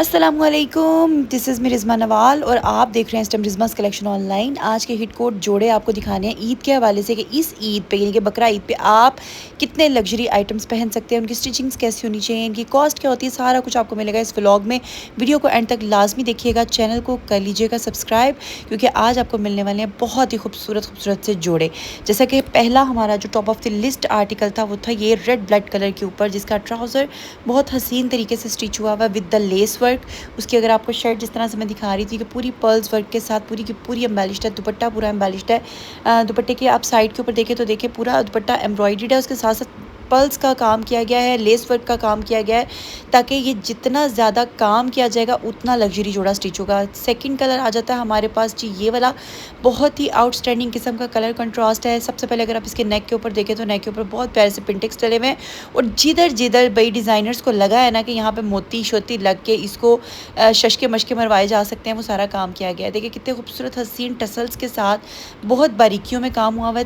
अस्सलामुअलैकुम, this is me रिज़मा Nawal और आप देख रहे हैं इस टाइम रिज़मास कलेक्शन ऑनलाइन। आज के हिट कोट जोड़े आपको दिखाने हैं ईद के हवाले से कि इस ईद पे यानी कि बकरा ईद पे आप कितने लग्जरी आइटम्स पहन सकते हैं, उनकी स्टिचिंग्स कैसी होनी चाहिए, इनकी कॉस्ट क्या होती है, सारा कुछ आपको मिलेगा इस व्लॉग में। वीडियो को एंड तक लाजमी देखिएगा, चैनल को कर लीजिएगा सब्सक्राइब, क्योंकि आज आपको मिलने वाले हैं बहुत ही खूबसूरत से जोड़े। जैसा कि पहला हमारा जो top of the list article था वो था ये रेड ब्लड कलर के ऊपर, जिसका ट्राउज़र बहुत हसीन तरीके से स्टिच हुआ हुआ विद द लेस वर्क। उसकी अगर आपको शर्ट जिस तरह से मैं दिखा रही थी कि पूरी पर्ल्स वर्क के साथ पूरी की पूरी एम्बेलिश्ड है, दुपट्टा पूरा एम्बेलिश्ड है। दुपट्टे के आप साइड के ऊपर देखें तो देखिए पूरा दुपट्टा एम्ब्रॉयडर्ड है, उसके साथ साथ पर्ल्स का काम किया गया है, लेस वर्क का काम किया गया है, ताकि ये जितना ज़्यादा काम किया जाएगा उतना लग्जरी जोड़ा स्टिच होगा। सेकंड कलर आ जाता है हमारे पास जी ये वाला, बहुत ही आउटस्टैंडिंग किस्म का कलर कंट्रास्ट है। सबसे पहले अगर आप इसके नेक के ऊपर देखें तो नेक के ऊपर बहुत प्यारे से पिंटेक्स डले हुए हैं, और जिधर जिधर बई डिज़ाइनर्स को लगा है ना कि यहाँ पे मोती शोती लग के इसको शशके मशके मरवाए जा सकते हैं, वो सारा काम किया गया है। देखिए कितने खूबसूरत हसीन टसल्स के साथ बहुत बारीकियों में काम हुआ हुआ है।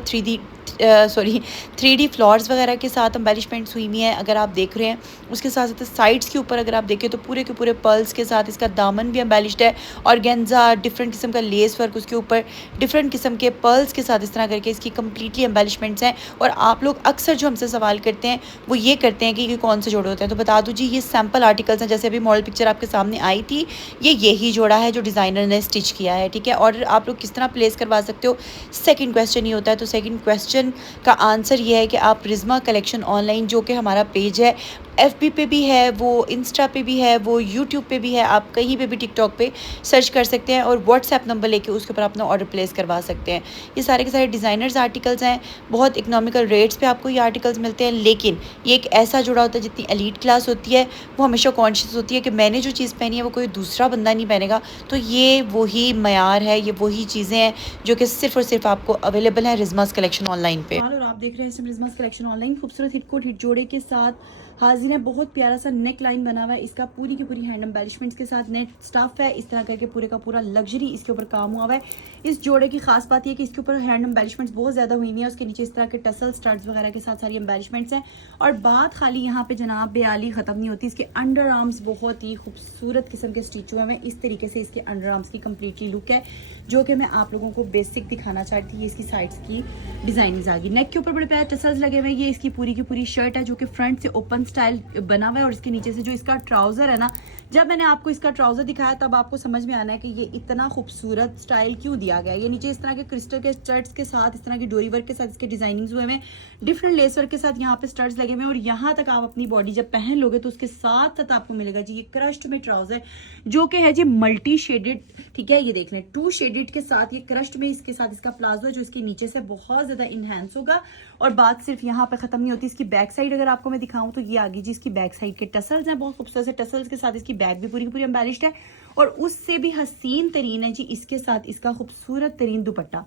3D फ्लावर्स वगैरह के साथ एम्बेलिशमेंट्स हुई हुई हैं अगर आप देख रहे हैं। उसके साथ साथ साइड्स के ऊपर अगर आप देखें तो पूरे के पूरे पर्ल्स के साथ इसका दामन भी एम्बेलिश्ड है, और गेंजा डिफरेंट किस्म का लेस वर्क, उसके ऊपर डिफरेंट किस्म के पर्ल्स के साथ इस तरह करके इसकी कम्प्लीटली एम्बेलिशमेंट्स हैं। और आप लोग अक्सर जो हमसे सवाल करते हैं वो ये करते हैं कि ये कौन से जोड़े होते हैं, तो बता दूँ जी ये सैम्पल आर्टिकल्स हैं। जैसे अभी मॉडल पिक्चर आपके सामने आई थी, ये यही जोड़ा है जो डिज़ाइनर ने स्टिच किया है, ठीक है। और आप लोग किस तरह प्लेस करवा सकते हो, सेकंड क्वेश्चन ये होता है। तो सेकंड क्वेश्चन का आंसर ये है कि आप रिज़मा कलेक्शन ऑनलाइन, जो कि हमारा पेज है, FB पे भी है वो, इंस्टा पे भी है वो, यूट्यूब पे भी है, आप कहीं पे भी टिकटॉक पे सर्च कर सकते हैं और व्हाट्सएप नंबर लेके उसके ऊपर अपना ऑर्डर प्लेस करवा सकते हैं। ये सारे के सारे डिज़ाइनर्स आर्टिकल्स हैं, बहुत इकनॉमिकल रेट्स पे आपको ये आर्टिकल्स मिलते हैं। लेकिन ये एक ऐसा जुड़ा होता है, जितनी एलीट क्लास होती है वो हमेशा कॉन्शियस होती है कि मैंने जो चीज़ पहनी है वो कोई दूसरा बंदा नहीं पहनेगा। तो ये वही मयार है, ये वही चीज़ें हैं जो कि सिर्फ और सिर्फ आपको अवेलेबल है रिज़मास कलेक्शन ऑनलाइन पे। और आप देख रहे हैं रिज़मास कलेक्शन ऑनलाइन, खूबसूरत हिट कोट हिट जोड़े के साथ हाजिर है। बहुत प्यारा सा नेक लाइन बना हुआ है इसका, पूरी की पूरी हैंड एम्बेलिशमेंट्स के साथ नेट स्टफ है, इस तरह करके पूरे का पूरा लग्जरी इसके ऊपर काम हुआ हुआ है। इस जोड़े की खास बात यह कि इसके ऊपर हैंड एम्बेलिशमेंट्स बहुत ज़्यादा हुई हुई है, उसके नीचे इस तरह के टसल स्टड्स वगैरह के साथ सारी एम्बेलिशमेंट्स हैं। और बात खाली यहाँ पे जनाब बेआली ख़त्म नहीं होती, इसके अंडर आर्म्स बहुत ही खूबसूरत किस्म के स्टिच हुए हैं। इस तरीके से इसके अंडर आर्म्स की कम्प्लीटली लुक है, जो कि मैं आप लोगों को बेसिक दिखाना चाहती थी। इसकी साइड्स की डिजाइनिंग आ गई, नेक के ऊपर बड़े प्यारे टसल्स लगे हुए हैं। ये इसकी पूरी की पूरी शर्ट है जो कि फ्रंट से ओपन स्टाइल बना हुआ है, और इसके नीचे से जो इसका ट्राउजर है ना, जब मैंने आपको इसका ट्राउजर दिखाया तब आपको समझ में आना है कि ये इतना खूबसूरत स्टाइल क्यों दिया गया है। ये नीचे इस तरह के क्रिस्टल के स्टड्स के साथ, इस तरह की डोरी वर्क के साथ इसके डिजाइनिंग्स हुए हैं, डिफरेंट लेस वर्क के साथ यहाँ पे स्टड्स लगे हुए हैं। और यहाँ तक आप अपनी बॉडी जब पहन लोगे तो उसके साथ साथ आपको मिलेगा जी ये क्रश्ड में ट्राउजर, जो कि है जी मल्टी शेडेड, ठीक है। ये देख लें 2 शेडेड के साथ ये क्रश्ड में, इसके साथ इसका प्लाजो है जो इसके नीचे से बहुत ज्यादा इनहेंस होगा। और बात सिर्फ यहाँ पे खत्म नहीं होती, इसकी बैक साइड अगर आपको मैं दिखाऊं तो ये आगे जी इसकी बैक साइड के टसल्स हैं, बहुत खूबसूरत से टसल्स के साथ इसकी बैक भी पूरी की पूरी एम्बेलिश्ड है। और उससे भी हसीन तरीन है जी इसके साथ इसका खूबसूरत तरीन दुपट्टा।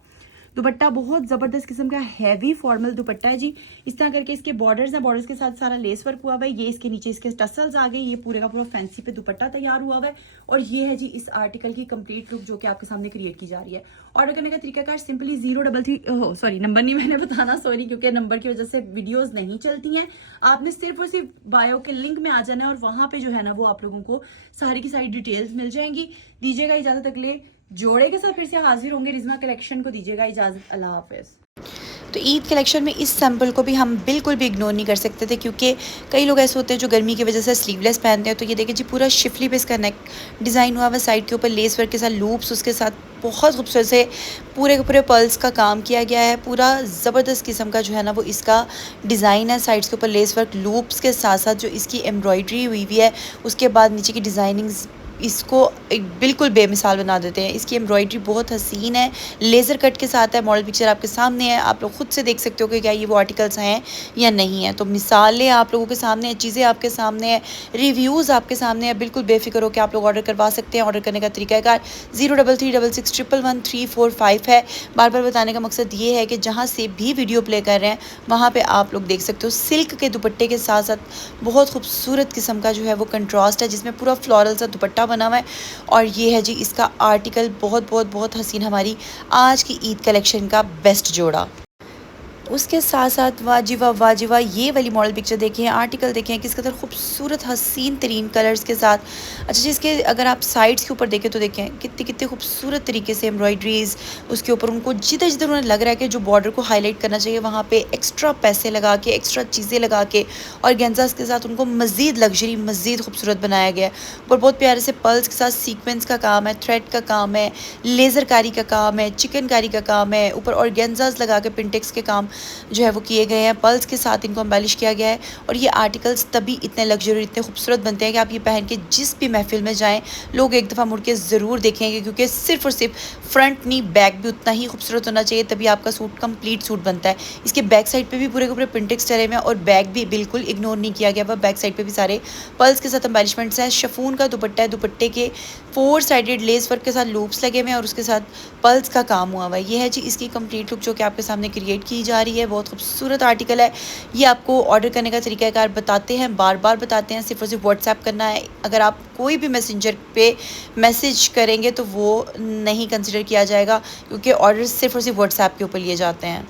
दुपट्टा बहुत जबरदस्त किस्म का हैवी फॉर्मल दुपट्टा है जी। इस तरह करके इसके बॉर्डर्स हैं, बॉर्डर्स के साथ सारा लेस वर्क हुआ हुआ है। ये इसके नीचे इसके टसल्स आ गए, ये पूरे का पूरा फैंसी पे दुपट्टा तैयार हुआ हुआ है। और ये है जी इस आर्टिकल की कंप्लीट लुक जो कि आपके सामने क्रिएट की जा रही है। ऑर्डर करने का तरीकाकार सिंपली 033 सॉरी नंबर नहीं मैंने बताना, सॉरी, क्योंकि नंबर की वजह से वीडियोस नहीं चलती हैं। आपने सिर्फ और सिर्फ बायो के लिंक में आ जाना है, और वहां पे जो है ना वो आप लोगों को सारी की सारी डिटेल्स मिल जाएंगी। दीजिएगा इजाजत, अगले जोड़े के साथ फिर से हाजिर होंगे। रिज़मा कलेक्शन को दीजिएगा इजाजत, अल्लाह हाफिज़। तो ईद कलेक्शन में इस सैम्पल को भी हम बिल्कुल भी इग्नोर नहीं कर सकते थे, क्योंकि कई लोग ऐसे होते हैं जो गर्मी की वजह से स्लीवलेस पहनते हैं। तो ये देखिए जी पूरा शिफली पे इसका नेक डिज़ाइन हुआ हुआ, साइड के ऊपर लेस वर्क के साथ लूप्स, उसके साथ बहुत खूबसूरत से पूरे के पूरे पर्ल्स का काम किया गया है। पूरा ज़बरदस्त किस्म का जो है ना वो इसका डिज़ाइन है, साइड्स के ऊपर लेस वर्क लूप्स के साथ साथ जो इसकी एम्ब्रॉयडरी हुई हुई है, उसके बाद नीचे की डिज़ाइनिंग्स इसको एक बिल्कुल बेमिसाल बना देते हैं। इसकी एम्ब्रॉयडरी बहुत हसीन है, लेज़र कट के साथ है। मॉडल पिक्चर आपके सामने है, आप लोग खुद से देख सकते हो कि क्या ये वो आर्टिकल्स हैं या नहीं है। तो मिसालें आप लोगों के सामने हैं, चीज़ें आपके सामने हैं, रिव्यूज़ आपके सामने हैं। बिल्कुल बेफिक्र हो कि आप लोग ऑर्डर करवा सकते हैं। ऑर्डर करने का तरीकाकार 0336611345 है। बार बार बताने का मकसद ये है कि जहाँ से भी वीडियो प्ले कर रहे हैं वहाँ पर आप लोग देख सकते हो सिल्क के दुपट्टे के साथ साथ बहुत खूबसूरत किस्म का जो है वो कंट्रास्ट है, जिसमें पूरा फ्लोरल सा दुपट्टा बना हुआ है। और ये है जी इसका आर्टिकल, बहुत बहुत बहुत हसीन, हमारी आज की ईद कलेक्शन का बेस्ट जोड़ा। उसके साथ साथ वाजिवा वाजिवा ये वाली मॉडल पिक्चर देखें, आर्टिकल देखें किस कदर खूबसूरत हसीन तरीन कलर्स के साथ। अच्छा जी, इसके अगर आप साइड्स के ऊपर देखें तो देखें कितने कितने खूबसूरत तरीके से एम्ब्रॉयड्रीज उसके ऊपर उनको जिधर जिधर उन्हें लग रहा है कि जो बॉर्डर को हाईलाइट करना चाहिए वहाँ पे एक्स्ट्रा पैसे लगा के, एक्स्ट्रा चीज़ें लगा के और गेंजास के साथ उनको मज़ीद लग्जरी, मज़ीद खूबसूरत बनाया गया है। ऊपर बहुत प्यारे से पर्ल्स के साथ सीक्वेंस का काम है, थ्रेड का काम है, लेज़र कारी का काम है, चिकनकारी का काम है, ऊपर ऑर्गेन्जास लगा के पिंटेक्स के काम जो है वो किए गए हैं। पर्ल्स के साथ इनको एम्बेलिश किया गया है और ये आर्टिकल्स तभी इतने लग्जरी, इतने खूबसूरत बनते हैं कि आप ये पहन के जिस भी महफिल में जाएं लोग एक दफ़ा मुड़ के ज़रूर देखेंगे, क्योंकि सिर्फ और सिर्फ फ्रंट नी बैक भी उतना ही खूबसूरत होना चाहिए, तभी आपका सूट कंप्लीट सूट बनता है। इसके बैक साइड पे भी पूरे के पूरे पिंटेक्स चले हुए हैं और बैक भी बिल्कुल इग्नोर नहीं किया गया, वह बैक साइड पे भी सारे पर्ल्स के साथ एम्बेलिशमेंट्स हैं। शिफॉन का दुपट्टा है, दुपट्टे के 4 साइडेड लेस वर्क के साथ लूप्स लगे हुए हैं और उसके साथ पर्ल्स का काम हुआ हुआ है। ये है जी इसकी कंप्लीट लुक जो कि आपके सामने क्रिएट की जा रही है। बहुत खूबसूरत आर्टिकल है। ये आपको ऑर्डर करने का तरीकाकार बताते हैं, बार बार बताते हैं, सिर्फ और सिर्फ व्हाट्सएप करना है। अगर आप कोई भी मैसेंजर पे मैसेज करेंगे तो वो नहीं कंसिडर किया जाएगा, क्योंकि ऑर्डर सिर्फ और सिर्फ व्हाट्सएप के ऊपर लिए जाते हैं।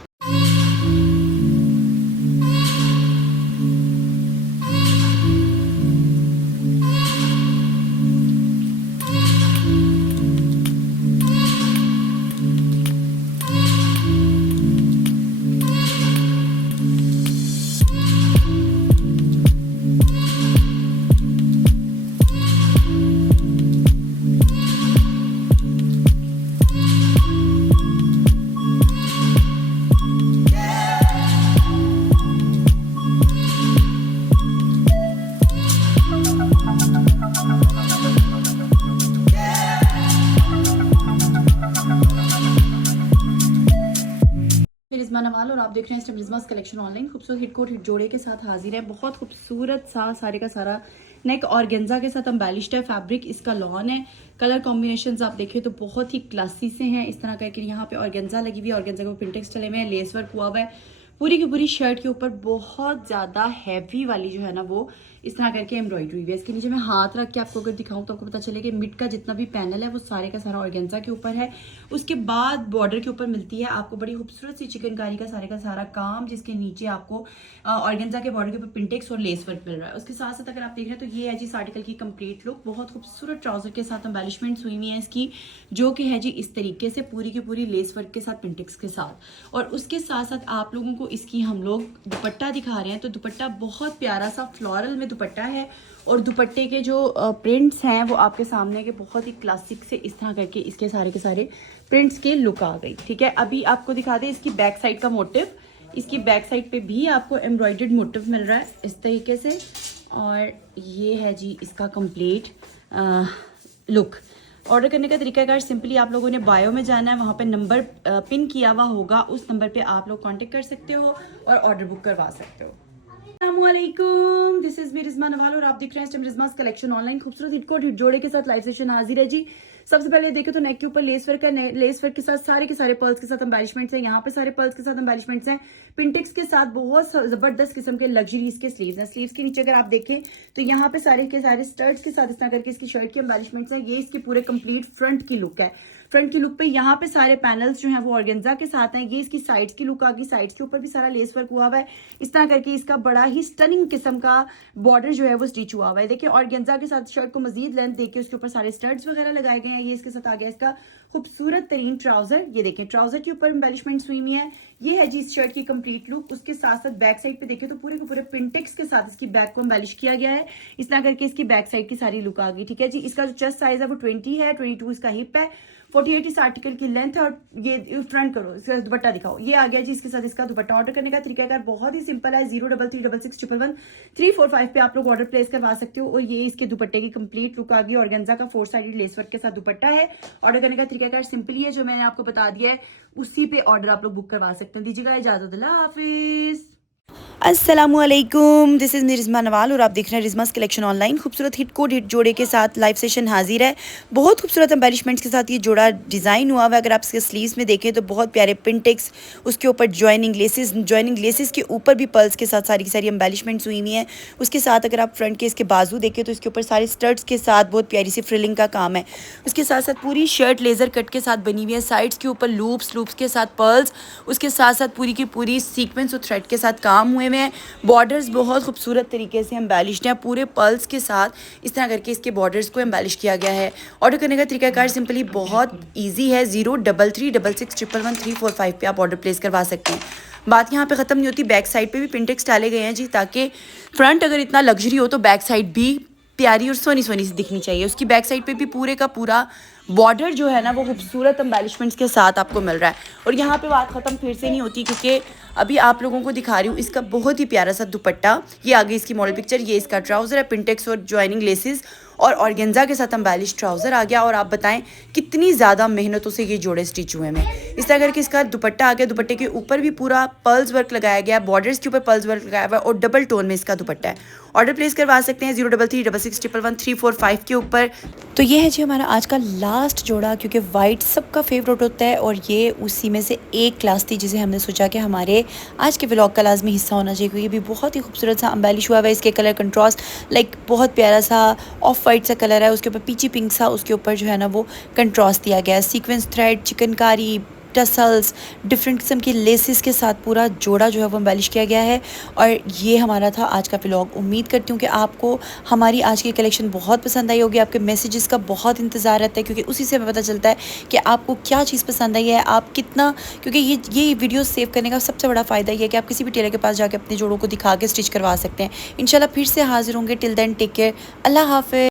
रिज़मा नवाल और आप देख रहे हैं रिज़मास कलेक्शन ऑनलाइन। खूबसूरत हिट कोट हिट जोड़े के साथ हाजिर है। बहुत खूबसूरत सा सारे का सारा नेक ऑर्गेन्जा के साथ एम्बेलिश्ड है। फैब्रिक इसका लॉन है। कलर कॉम्बिनेशंस आप देखें तो बहुत ही क्लासी से हैं। इस तरह करके यहाँ पे ऑर्गेन्जा लगी हुई है, ऑर्गेन्जा के ऊपर पिंटेक्स चले हुए हैं, लेस वर्क हुआ हुआ है। पूरी की पूरी शर्ट के ऊपर बहुत ज़्यादा हैवी वाली जो है ना वो इस तरह करके एम्ब्रॉयडरी हुई है। इसके नीचे मैं हाथ रख के आपको अगर दिखाऊं तो आपको पता चले कि मिड का जितना भी पैनल है वो सारे का सारा ऑर्गेन्जा के ऊपर है। उसके बाद बॉर्डर के ऊपर मिलती है आपको बड़ी खूबसूरत सी चिकनकारी का सारा काम, जिसके नीचे आपको ऑर्गेन्जा के बॉर्डर के ऊपर पिंटेक्स और लेस वर्क मिल रहा है। उसके साथ साथ अगर आप देख रहे हैं तो ये है जी इस आर्टिकल की कंप्लीट लुक। बहुत खूबसूरत ट्राउजर के साथ एम्बेलिशमेंट्स हुई हुई है इसकी, जो कि है जी इस तरीके से पूरी की पूरी लेस वर्क के साथ पिंटेक्स के साथ। और उसके साथ साथ आप लोगों को इसकी हम लोग दुपट्टा दिखा रहे हैं। तो दुपट्टा बहुत प्यारा सा फ्लोरल में दुपट्टा है और दुपट्टे के जो प्रिंट्स हैं वो आपके सामने के बहुत ही क्लासिक से इस तरह करके इसके सारे प्रिंट्स की लुक आ गई। ठीक है, अभी आपको दिखा दें इसकी बैक साइड का मोटिव। इसकी बैक साइड पे भी आपको एम्ब्रॉयडर्ड मोटिव मिल रहा है इस तरीके से। और ये है जी इसका कंप्लीट लुक। ऑर्डर करने का तरीकाकार सिंपली आप लोगों ने बायो में जाना है, वहाँ पे नंबर पिन किया हुआ होगा, उस नंबर पे आप लोग कांटेक्ट कर सकते हो और ऑर्डर बुक करवा सकते हो। अस्सलामुअलैकुम, दिस इज मी रिज़मा नवाल और आप देख रहे हैं रिज़मास कलेक्शन ऑनलाइन। खूबसूरत हिट कोट हिट जोड़े के साथ लाइव सेशन हाजिर है जी। सबसे पहले देखें तो नेक के ऊपर लेस वर्क है। लेस वर्क के साथ सारे के सारे पर्ल्स के साथ एम्बेलिशमेंट्स हैं। यहाँ पे सारे पर्ल्स के साथ एम्बेलिशमेंट्स हैं। पिंटेक्स के साथ बहुत जबरदस्त किस्म के लग्जरी इसके स्लीव्स हैं। स्लीव्स के नीचे अगर आप देखें तो यहाँ पे सारे के सारे स्टर्ट्स के साथ इस तरह करके इसकी शर्ट की एम्बेलिशमेंट्स हैं। ये इसकी पूरे कंप्लीट फ्रंट की लुक है। फ्रंट की लुक पे यहाँ पे सारे पैनल्स जो हैं वो ऑर्गेन्जा के साथ हैं। ये इसकी साइड्स की लुक आ गई। साइड्स के ऊपर भी सारा लेस वर्क हुआ हुआ है। इस तरह करके इसका बड़ा ही स्टनिंग किस्म का बॉर्डर जो है वो स्टिच हुआ हुआ है। देखिए ऑर्गेन्जा के साथ शर्ट को मजीद लेंथ देके उसके ऊपर सारे स्टड्स वगैरह लगाए गए हैं। ये इसके साथ आ गया इसका खूबसूरत तरीन ट्राउजर। ये देखें ट्राउजर के ऊपर एम्बेलिशमेंट्स हुई है। ये है जी इस शर्ट की कंप्लीट लुक। उसके साथ साथ बैक साइड पे देखें तो पूरे के पूरे पिंटेक्स के साथ इसकी बैक को एम्बेलिश किया गया है। इस तरह करके इसकी बैक साइड की सारी लुक आ गई। ठीक है जी, इसका जो चेस्ट साइज है वो 20 है, 22 इसका हिप है, 48 इस आर्टिकल की लेंथ है। और ये फ्रंट करो, इसका दुपट्टा दिखाओ। ये आ गया जी इसके साथ इसका दुपट्टा। ऑर्डर करने का तरीकाकार बहुत ही सिंपल है। 0336611 पे आप लोग ऑर्डर प्लेस करवा सकते हो। और ये इसके दुपट्टे की कंप्लीट लुक आ गई। ऑर्गेन्जा का 4 साइडेड लेस वर्क के साथ दुपट्टा है। ऑर्डर करने का तरीकाकार सिंपली है, जो मैंने आपको बता दिया है उसी पे ऑर्डर आप लोग बुक करवा सकते हैं। दीजिएगा इजाजत, अल्लाह हाफिज। अस्सलामुअलैकुम, दिस इज़ मी रिज़मा नवाल और आप देख रहे हैं रिज़मास कलेक्शन ऑनलाइन। खूबसूरत हिट कोड हिट जोड़े के साथ लाइव सेशन हाजिर है। बहुत खूबसूरत एम्बेलिशमेंट्स के साथ ये जोड़ा डिज़ाइन हुआ हुआ है। अगर आप इसके स्लीव्स में देखें तो बहुत प्यारे पिंटेक्स, उसके ऊपर जॉइनिंग लेसेस के ऊपर भी पर्ल्स के साथ सारी की सारी एम्बेलिशमेंट्स हुई हुई हैं। उसके साथ अगर आप फ्रंट के इसके बाजू देखें तो इसके ऊपर सारे स्टड्स के साथ बहुत प्यारी सी फ्रिलिंग का काम है। उसके साथ साथ पूरी शर्ट लेज़र कट के साथ बनी हुई है। साइड्स के ऊपर लूप्स के साथ पर्ल्स, उसके साथ साथ पूरी की पूरी सीक्वेंस और थ्रेड के साथ काम हुए हुए हैं। बॉर्डर्स बहुत खूबसूरत तरीके से एम्बेलिश्ड हैं। पूरे पर्ल्स के साथ इस तरह करके इसके बॉर्डर्स को एम्बेलिश किया गया है। ऑर्डर करने का तरीकाकार सिंपली बहुत इजी है। 03366613445 पे आप ऑर्डर प्लेस करवा सकते हैं। बात यहाँ पे ख़त्म नहीं होती, बैक साइड पे भी पिंटेक्स डाले गए हैं जी, ताकि फ्रंट अगर इतना लग्जरी हो तो बैक साइड भी प्यारी और सोनी सोनी सी दिखनी चाहिए। उसकी बैक साइड पे भी पूरे का पूरा बॉर्डर जो है ना वो खूबसूरत एम्बेलिशमेंट्स के साथ आपको मिल रहा है। और यहाँ पे बात ख़त्म फिर से नहीं होती, क्योंकि अभी आप लोगों को दिखा रही हूँ इसका बहुत ही प्यारा सा दुपट्टा। ये आगे इसकी मॉडल पिक्चर, ये इसका ट्राउज़र है, पिंटेक्स और जॉइनिंग लेसेस और ऑर्गेन्जा के साथ एम्बेलिश ट्राउज़र आ गया। और आप बताएं कितनी ज़्यादा मेहनतों से ये जोड़े स्टिच हुए हैं। इस तरह करके इसका दुपट्टा आ गया। दुपट्टे के ऊपर भी पूरा पर्ल्स वर्क लगाया गया, बॉर्डर्स के ऊपर पर्ल्स वर्क लगाया हुआ है और डबल टोन में इसका दुपट्टा है। ऑर्डर प्लेस करवा सकते हैं 03366611345 के ऊपर। तो ये है जी हमारा आज का लास्ट जोड़ा, क्योंकि वाइट सबका फेवरेट होता है और ये उसी में से एक क्लास थी जिसे हमने सोचा कि हमारे आज के व्लॉग का लाजमी हिस्सा होना चाहिए, क्योंकि ये भी बहुत ही खूबसूरत सा एम्बेलिश हुआ है। इसके कलर कंट्रास्ट लाइक बहुत प्यारा सा ऑफ वाइट सा कलर है, उसके ऊपर पीची पिंक सा, उसके ऊपर जो है ना वो कंट्रास्ट दिया गया है। Sequence thread, chikankari, tassels, different किस्म की लेसेस के साथ पूरा जोड़ा जो है वो एम्बेलिश किया गया है। और ये हमारा था आज का व्लॉग। उम्मीद करती हूँ कि आपको हमारी आज की कलेक्शन बहुत पसंद आई होगी। आपके मैसेजेस का बहुत इंतज़ार रहता है, क्योंकि उसी से हमें पता चलता है कि आपको क्या चीज़ पसंद आई है, आप कितना, क्योंकि ये वीडियो सेव करने का सबसे बड़ा फ़ायदा ये है कि आप किसी भी टेलर के पास जाकर अपने जोड़ों को दिखा के स्टिच करवा सकते हैं। इंशाल्लाह फिर से हाजिर होंगे। टिल देन टेक केयर, अल्लाह हाफ़िज़।